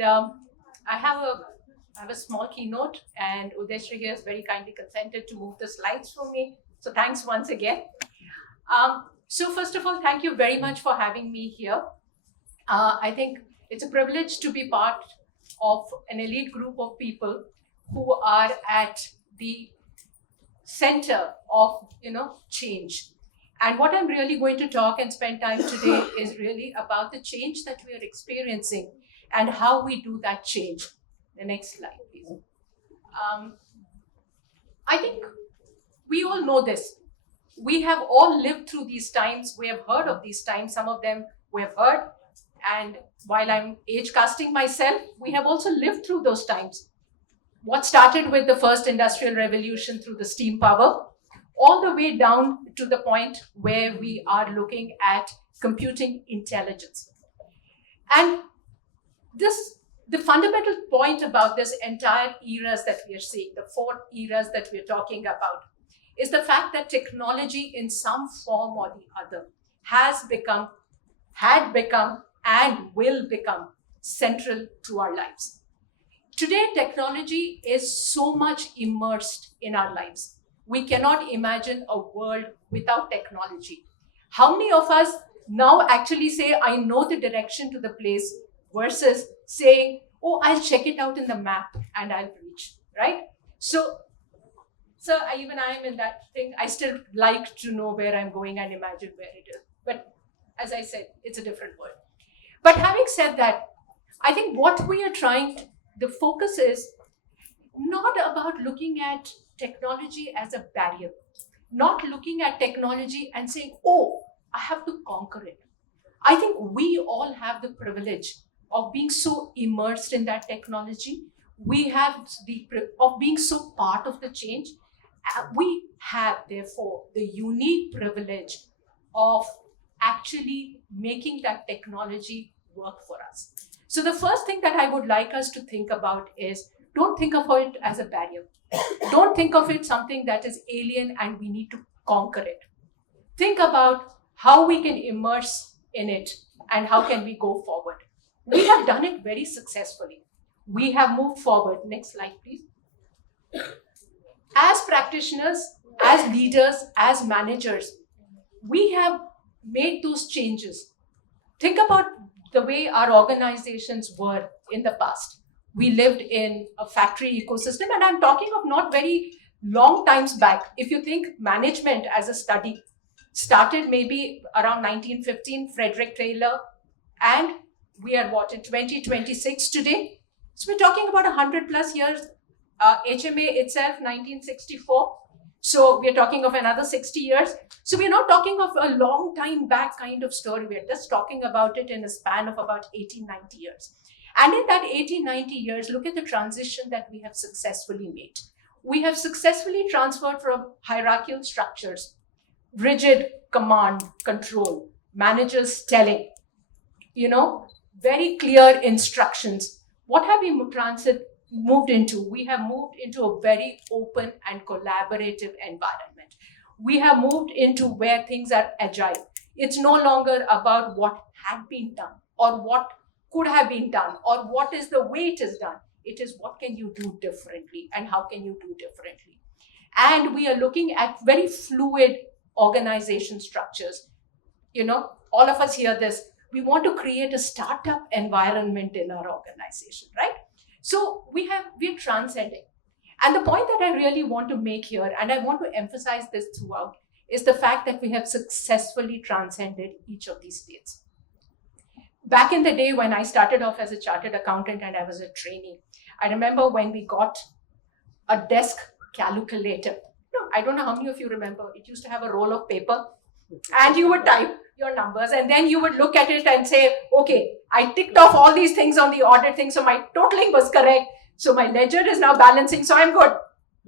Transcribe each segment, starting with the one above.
and I have a small keynote, and Udeshri here has very kindly consented to move the slides for me. So thanks once again. So first of all, thank you very much for having me here. I think it's a privilege to be part of an elite group of people who are at the center of change. And what I'm really going to talk and spend time today is really about the change that we are experiencing and how we do that change. The next slide, please. I think we all know this. We have all lived through these times. We have heard of these times. Some of them we have heard. And while I'm age casting myself, we have also lived through those times. What started with the first industrial revolution through the steam power, all the way down to the point where we are looking at computing intelligence. And the fundamental point about this entire eras that we are seeing, the 4 eras that we're talking about, is the fact that technology in some form or the other had become, and will become central to our lives. Today, technology is so much immersed in our lives. We cannot imagine a world without technology. How many of us now actually say, I know the direction to the place, versus saying, oh, I'll check it out in the map and I'll reach, right? So even I am in that thing. I still like to know where I'm going and imagine where it is. But as I said, it's a different world. But having said that, I think what we are the focus is not about looking at technology as a barrier, not looking at technology and saying, oh, I have to conquer it. I think we all have the privilege of being so immersed in that technology. We have of being so part of the change. We have, therefore, the unique privilege of actually making that technology work for us. So the first thing that I would like us to think about is, don't think of it as a barrier. Don't think of it something that is alien and we need to conquer it. Think about how we can immerse in it and how can we go forward. We have done it very successfully. We have moved forward. Next slide, please. As practitioners, as leaders, as managers, we have made those changes. Think about the way our organizations were in the past. We lived in a factory ecosystem, and I'm talking of not very long times back. If you think management as a study started maybe around 1915, Frederick Taylor, and we are what, in 2026 today? So we're talking about 100 plus years. HMA itself, 1964. So we're talking of another 60 years. So we're not talking of a long time back kind of story. We're just talking about it in a span of about 80, 90 years. And in that 80, 90 years, look at the transition that we have successfully made. We have successfully transferred from hierarchical structures, rigid command, control, managers telling, very clear instructions. What have we moved into? We have moved into a very open and collaborative environment. We have moved into where things are agile. It's no longer about what had been done or what could have been done or what is the way it is done. It is what can you do differently and how can you do differently. And we are looking at very fluid organization structures. All of us hear this. We want to create a startup environment in our organization, right? So we're transcending. And the point that I really want to make here, and I want to emphasize this throughout, is the fact that we have successfully transcended each of these states. Back in the day when I started off as a chartered accountant and I was a trainee, I remember when we got a desk calculator. I don't know how many of you remember. It used to have a roll of paper and you would type your numbers and then you would look at it and say, okay, I ticked off all these things on the audit thing, so my totaling was correct. So my ledger is now balancing, so I'm good,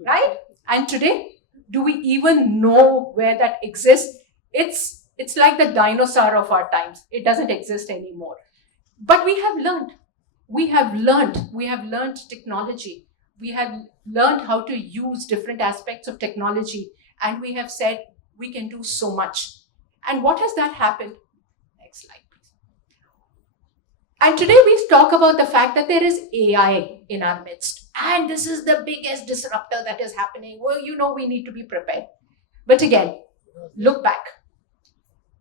right? And today, do we even know where that exists? It's like the dinosaur of our times. It doesn't exist anymore. But we have learned technology. We have learned how to use different aspects of technology. And we have said, we can do so much. And what has that happened? Next slide, please. And today we talk about the fact that there is AI in our midst. And this is the biggest disruptor that is happening. Well, we need to be prepared. But again, look back.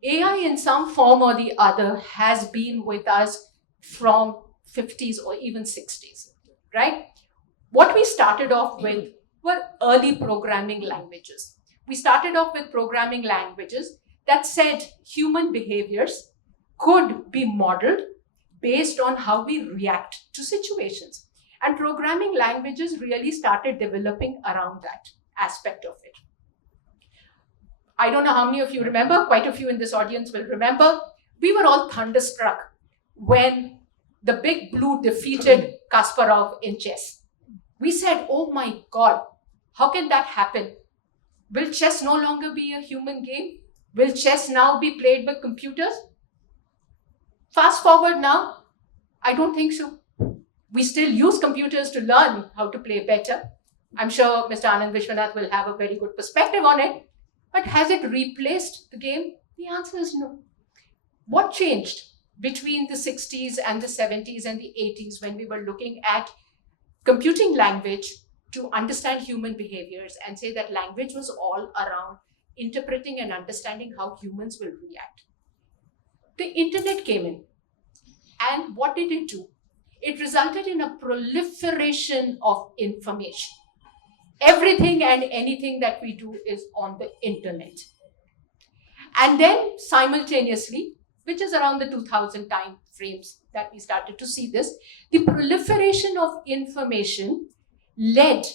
AI in some form or the other has been with us from 50s or even 60s, right? What we started off with were early programming languages. We started off with programming languages that said human behaviors could be modeled based on how we react to situations. And programming languages really started developing around that aspect of it. I don't know how many of you remember, quite a few in this audience will remember, we were all thunderstruck when the big blue defeated Kasparov in chess. We said, oh my God, how can that happen? Will chess no longer be a human game? Will chess now be played by computers? Fast forward now, I don't think so. We still use computers to learn how to play better. I'm sure Mr. Anand Vishwanath will have a very good perspective on it. But has it replaced the game? The answer is no. What changed between the 60s and the 70s and the 80s when we were looking at computing language to understand human behaviors and say that language was all around interpreting and understanding how humans will react? The internet came in. And what did it do? It resulted in a proliferation of information. Everything and anything that we do is on the internet. And then simultaneously, which is around the 2000 time frames that we started to see this, the proliferation of information led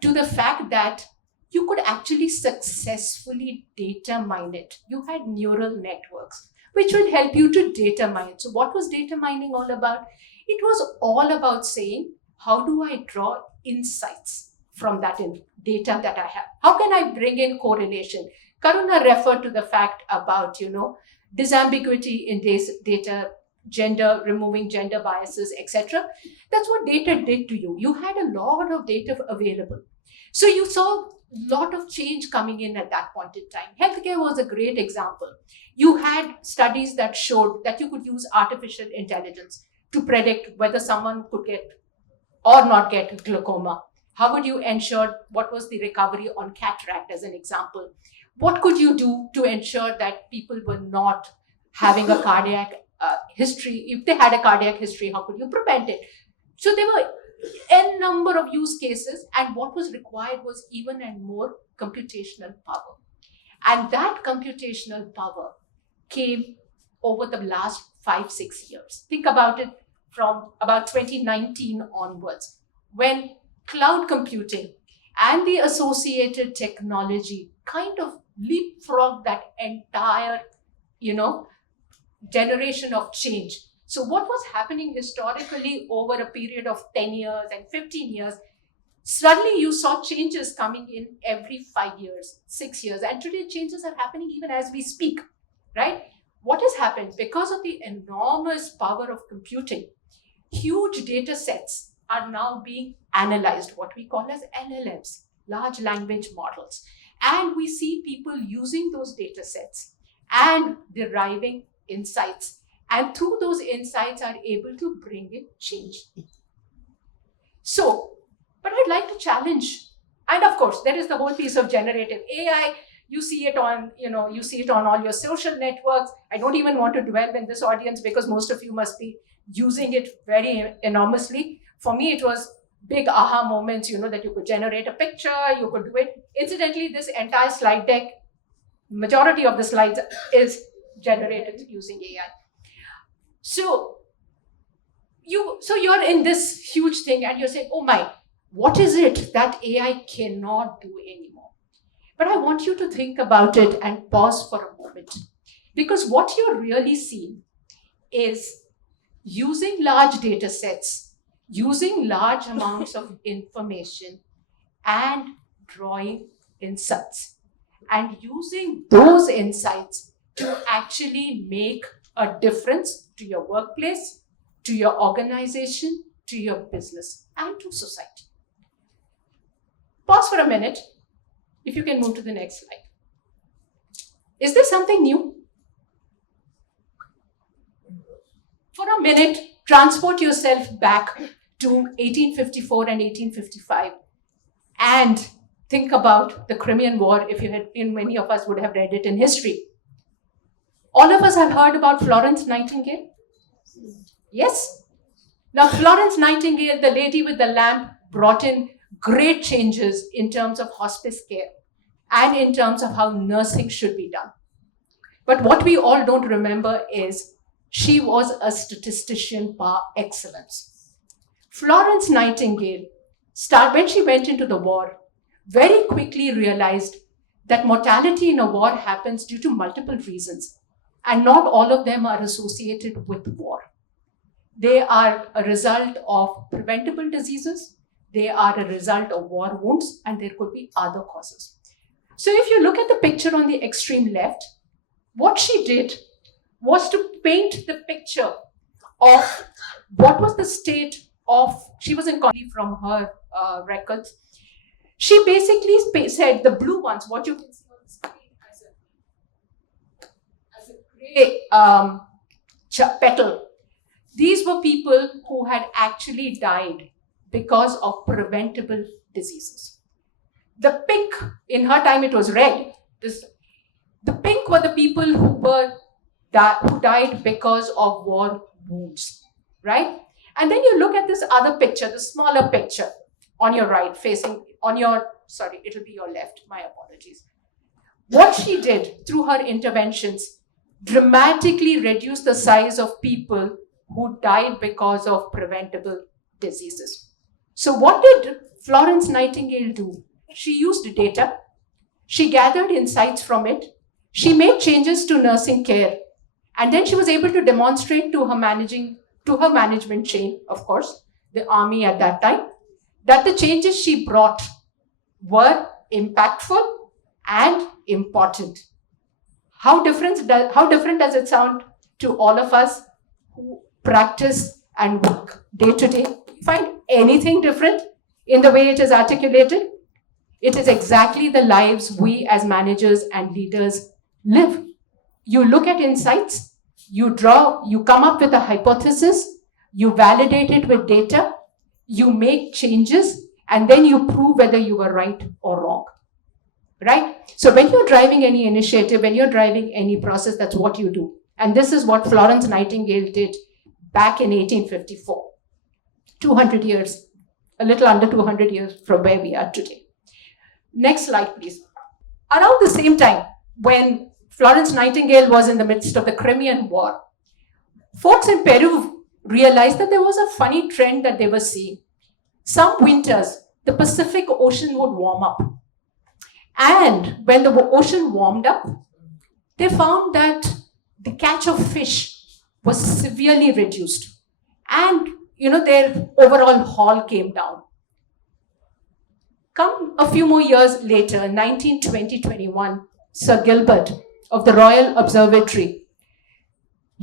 to the fact that you could actually successfully data mine it. You had neural networks, which would help you to data mine. So what was data mining all about? It was all about saying, how do I draw insights from that data that I have? How can I bring in correlation? Karuna referred to the fact about, disambiguity in data, gender, removing gender biases, etc. That's what data did to you. You had a lot of data available. So you saw a lot of change coming in at that point in time. Healthcare was a great example. You had studies that showed that you could use artificial intelligence to predict whether someone could get or not get glaucoma. How would you ensure what was the recovery on cataract as an example? What could you do to ensure that people were not having a cardiac history? If they had a cardiac history, how could you prevent it? So there were n number of use cases, and what was required was even and more computational power. And that computational power came over the last 5-6 years. Think about it from about 2019 onwards, when cloud computing and the associated technology kind of leapfrogged that entire, generation of change. So what was happening historically over a period of 10 years and 15 years, suddenly you saw changes coming in every 5 years, 6 years. And today changes are happening even as we speak, right? What has happened? Because of the enormous power of computing, huge data sets are now being analyzed, what we call as LLMs, large language models. And we see people using those data sets and deriving insights. And through those insights are able to bring in change. So, but I'd like to challenge, and of course, there is the whole piece of generative AI. You see it on, all your social networks. I don't even want to dwell in this audience because most of you must be using it very enormously. For me, it was big aha moments, that you could generate a picture, you could do it. Incidentally, this entire slide deck, majority of the slides is generated using AI. So you're in this huge thing and you're saying, oh my, what is it that AI cannot do anymore? But I want you to think about it and pause for a moment. Because what you're really seeing is using large data sets, using large amounts of information and drawing insights. And using those insights to actually make a difference to your workplace, to your organization, to your business, and to society. Pause for a minute. If you can move to the next slide. Is this something new? For a minute, Transport yourself back to 1854 and 1855 and think about the Crimean War. If you had, many of us would have read it in history. All of us have heard about Florence Nightingale. Yes? Now, Florence Nightingale, the lady with the lamp, brought in great changes in terms of hospice care and in terms of how nursing should be done. But what we all don't remember is she was a statistician par excellence. Florence Nightingale, when she went into the war, very quickly realized that mortality in a war happens due to multiple reasons, and not all of them are associated with war. They are a result of preventable diseases, they are a result of war wounds, and there could be other causes. So if you look at the picture on the extreme left, what she did was to paint the picture of what was the state of, she was in copy from her records. She basically said the blue ones, what you can see on the screen as a gray petal, these were people who had actually died because of preventable diseases. The pink, in her time it was red. The pink were the people who died because of war wounds, right? And then you look at this other picture, the smaller picture on your right, facing on your, sorry, it'll be your left, my apologies. What she did through her interventions dramatically reduced the size of people who died because of preventable diseases. So what did Florence Nightingale do? She used data, she gathered insights from it, she made changes to nursing care, and then she was able to demonstrate to her management chain, of course, the army at that time, that the changes she brought were impactful and important. How different does it sound to all of us who practice and work day to day? Find anything different in the way it is articulated? It is exactly the lives we as managers and leaders live. You look at insights, you come up with a hypothesis, you validate it with data, you make changes, and then you prove whether you were right or wrong, right? So when you're driving any initiative, when you're driving any process, that's what you do. And this is what Florence Nightingale did back in 1854, 200 years, a little under 200 years from where we are today. Next slide, please. Around the same time, when Florence Nightingale was in the midst of the Crimean War, folks in Peru realized that there was a funny trend that they were seeing. Some winters, the Pacific Ocean would warm up. And when the ocean warmed up, they found that the catch of fish was severely reduced. And, their overall haul came down. Come a few more years later, 1920-21, Sir Gilbert of the Royal Observatory,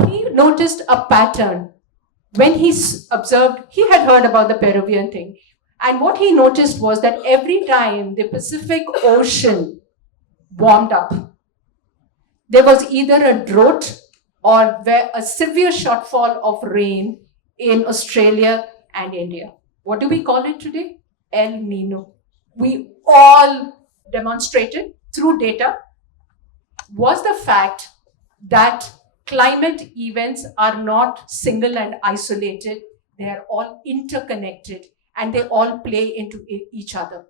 he noticed a pattern. When he observed, he had heard about the Peruvian thing. And what he noticed was that every time the Pacific Ocean warmed up, there was either a drought or a severe shortfall of rain in Australia and India. What do we call it today? El Nino. We all demonstrated through data was the fact that climate events are not single and isolated. They are all interconnected and they all play into each other.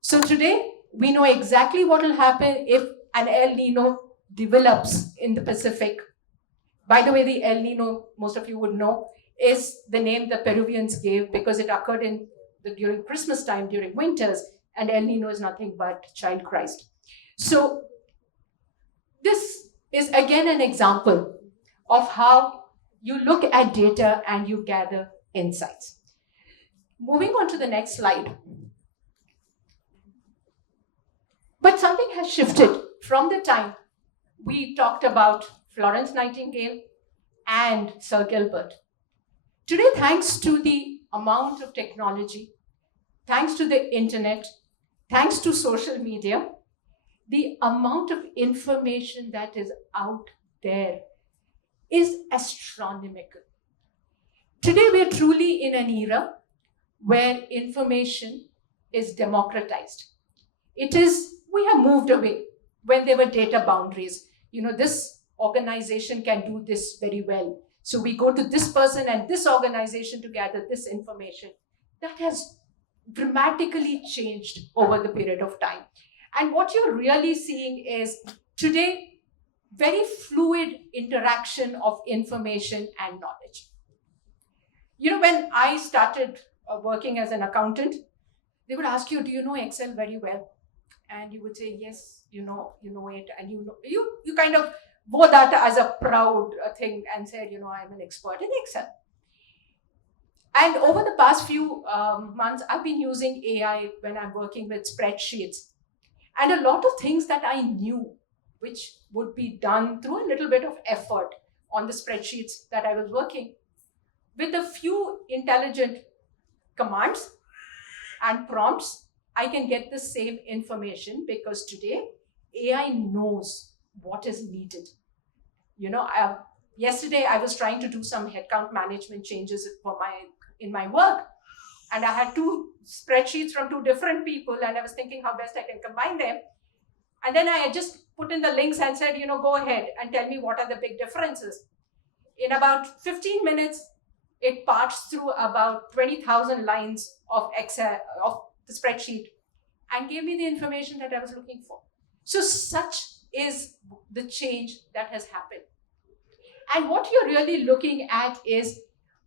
So today, we know exactly what will happen if an El Nino develops in the Pacific. By the way, the El Nino, most of you would know, is the name the Peruvians gave because it occurred during Christmas time, during winters, and El Nino is nothing but child Christ. So this is again an example of how you look at data and you gather insights. Moving on to the next slide. But something has shifted from the time we talked about Florence Nightingale and Sir Gilbert. Today, thanks to the amount of technology, thanks to the internet, thanks to social media, the amount of information that is out there is astronomical. Today, we're truly in an era where information is democratized. We have moved away when there were data boundaries. This organization can do this very well. So we go to this person and this organization to gather this information. That has dramatically changed over the period of time. And what you're really seeing is today very fluid interaction of information and knowledge. When I started working as an accountant, they would ask you, do you know Excel very well? And you would say, yes, you know it. And you kind of bore that as a proud thing and said, I'm an expert in Excel. And over the past few months, I've been using AI when I'm working with spreadsheets. And a lot of things that I knew, which would be done through a little bit of effort on the spreadsheets that I was working, with a few intelligent commands and prompts, I can get the same information, because today AI knows what is needed. Yesterday I was trying to do some headcount management changes in my work, and I had two spreadsheets from two different people, and I was thinking how best I can combine them. And then I just put in the links and said, go ahead and tell me what are the big differences. In about 15 minutes, it parsed through about 20,000 lines of Excel, of the spreadsheet, and gave me the information that I was looking for. So such is the change that has happened. And what you're really looking at is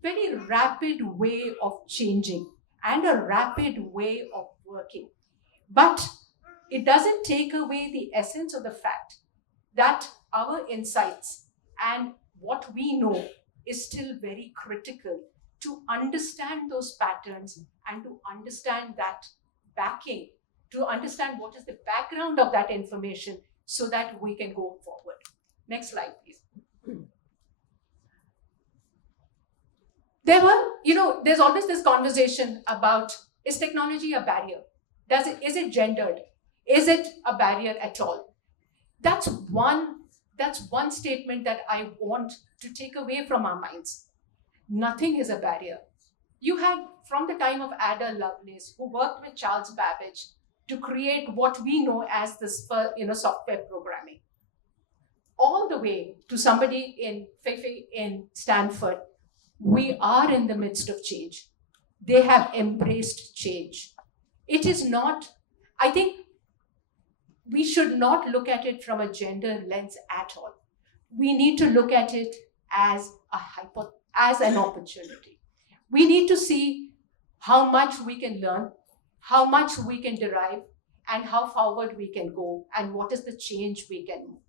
very rapid way of changing and a rapid way of working. But it doesn't take away the essence of the fact that our insights and what we know is still very critical to understand those patterns and to understand that backing, to understand what is the background of that information so that we can go forward. Next slide, please. There's always this conversation about, is technology a barrier? Is it gendered? Is it a barrier at all? That's one statement that I want to take away from our minds. Nothing is a barrier. You had, from the time of Ada Lovelace, who worked with Charles Babbage to create what we know as this software programming, all the way to somebody in Feifei in Stanford. We are in the midst of change. They have embraced change. It is not, I think we should not look at it from a gender lens at all. We need to look at it as an opportunity. We need to see how much we can learn, how much we can derive, and how forward we can go, and what is the change we can move.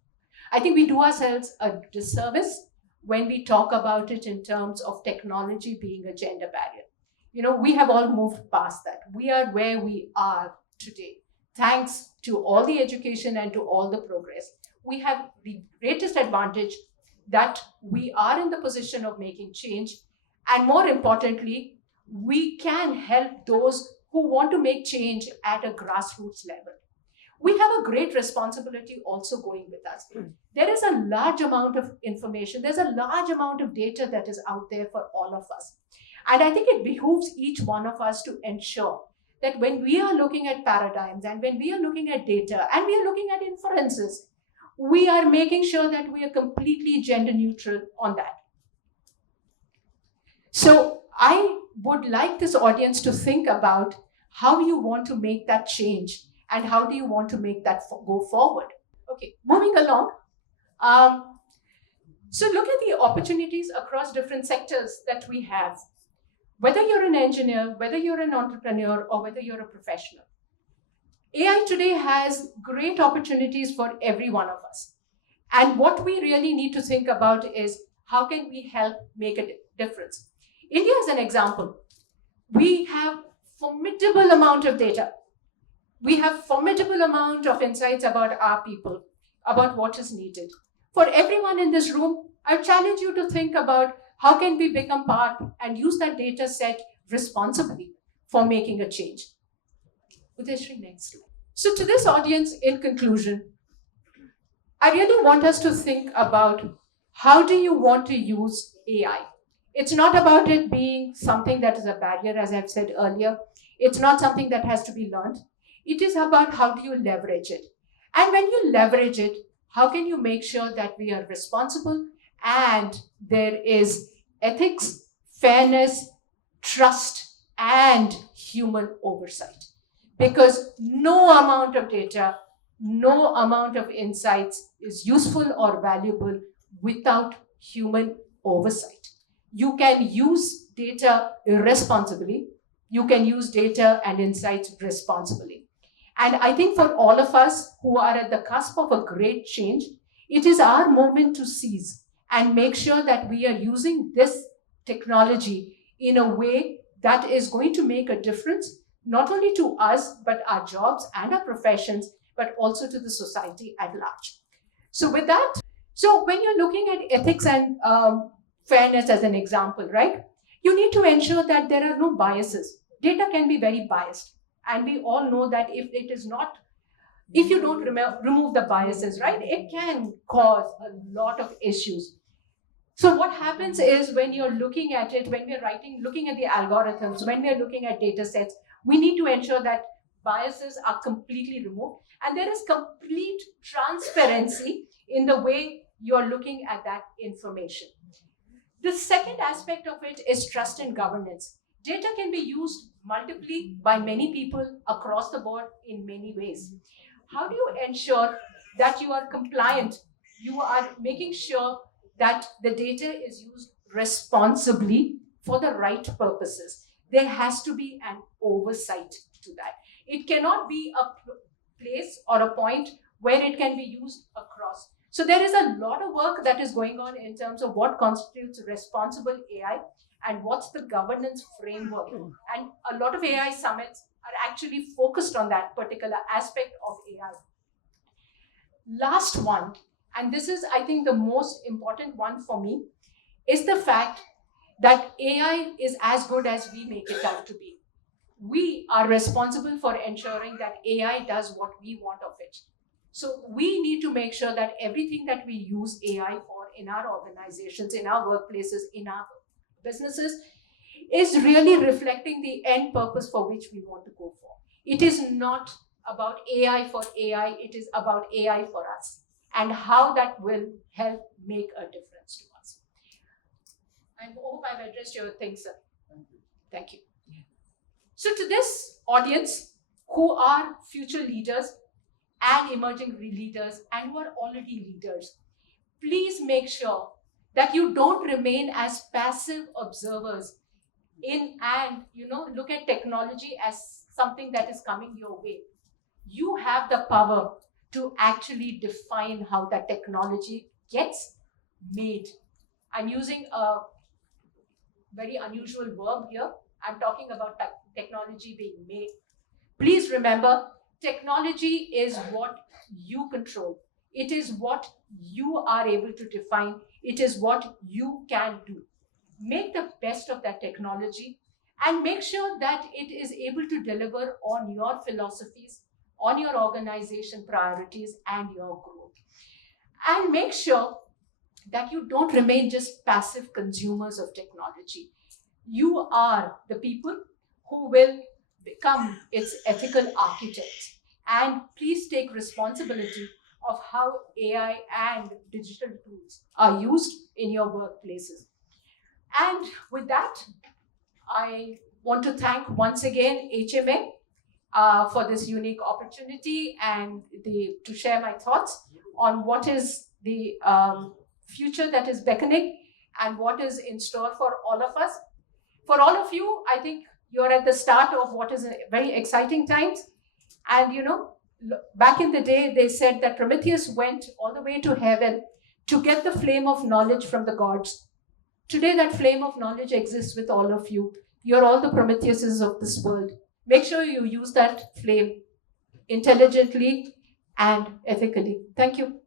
I think we do ourselves a disservice when we talk about it in terms of technology being a gender barrier. We have all moved past that. We are where we are today, thanks to all the education and to all the progress. We have the greatest advantage that we are in the position of making change. And more importantly, we can help those who want to make change at a grassroots level. We have a great responsibility also going with us. There is a large amount of information, there's a large amount of data that is out there for all of us. And I think it behooves each one of us to ensure that when we are looking at paradigms and when we are looking at data and we are looking at inferences, we are making sure that we are completely gender neutral on that. So I would like this audience to think about how you want to make that change and how do you want to make that go forward. Okay, moving along. So look at the opportunities across different sectors that we have. Whether you're an engineer, whether you're an entrepreneur, or whether you're a professional, AI today has great opportunities for every one of us. And what we really need to think about is how can we help make a difference? India is an example. We have formidable amount of data. We have formidable amount of insights about our people, about what is needed. For everyone in this room, I challenge you to think about how can we become part and use that data set responsibly for making a change. Udeshri, next slide. So to this audience, in conclusion, I really want us to think about how do you want to use AI It's not about it being something that is a barrier, as I've said earlier. It's not something that has to be learned. It is about how do you leverage it. And when you leverage it, how can you make sure that we are responsible and there is ethics, fairness, trust, and human oversight? Because no amount of data, no amount of insights is useful or valuable without human oversight. You can use data irresponsibly. You can use data and insights responsibly. And I think for all of us who are at the cusp of a great change, it is our moment to seize and make sure that we are using this technology in a way that is going to make a difference, not only to us, but our jobs and our professions, but also to the society at large. So with that, so when you're looking at ethics and fairness as an example, right, you need to ensure that there are no biases. Data can be very biased. And we all know that if it is not, if you don't remove the biases, right, it can cause a lot of issues. So what happens is when you're looking at it, when we're looking at the algorithms, when we're looking at data sets, we need to ensure that biases are completely removed and there is complete transparency in the way you're looking at that information. The second aspect of it is trust and governance. Data can be used multiply by many people across the board in many ways. How do you ensure that you are compliant? You are making sure that the data is used responsibly for the right purposes. There has to be an oversight to that. It cannot be a place or a point where it can be used across. So there is a lot of work that is going on in terms of what constitutes responsible AI and what's the governance framework. And a lot of AI summits are actually focused on that particular aspect of AI. Last one, and this is, I think, the most important one for me, is the fact that AI is as good as we make it out to be. We are responsible for ensuring that AI does what we want of it. So we need to make sure that everything that we use AI for in our organizations, in our workplaces, in our businesses, is really reflecting the end purpose for which we want to go for. It is not about AI for AI, it is about AI for us and how that will help make a difference to us. I hope I've addressed your things, sir. Thank you. So to this audience who are future leaders and emerging leaders and who are already leaders, please make sure that you don't remain as passive observers in and look at technology as something that is coming your way. You have the power to actually define how that technology gets made. I'm using a very unusual verb here. I'm talking about technology being made. Please remember, technology is what you control. It is what you are able to define. It is what you can do. Make the best of that technology and make sure that it is able to deliver on your philosophies, on your organization priorities and your growth. And make sure that you don't remain just passive consumers of technology. You are the people who will become its ethical architects. And please take responsibility of how AI and digital tools are used in your workplaces. And with that, I want to thank once again HMA for this unique opportunity and to share my thoughts on what is the future that is beckoning and what is in store for all of us. For all of you, I think you're at the start of what is a very exciting times. And back in the day, they said that Prometheus went all the way to heaven to get the flame of knowledge from the gods. Today, that flame of knowledge exists with all of you. You're all the Prometheuses of this world. Make sure you use that flame intelligently and ethically. Thank you.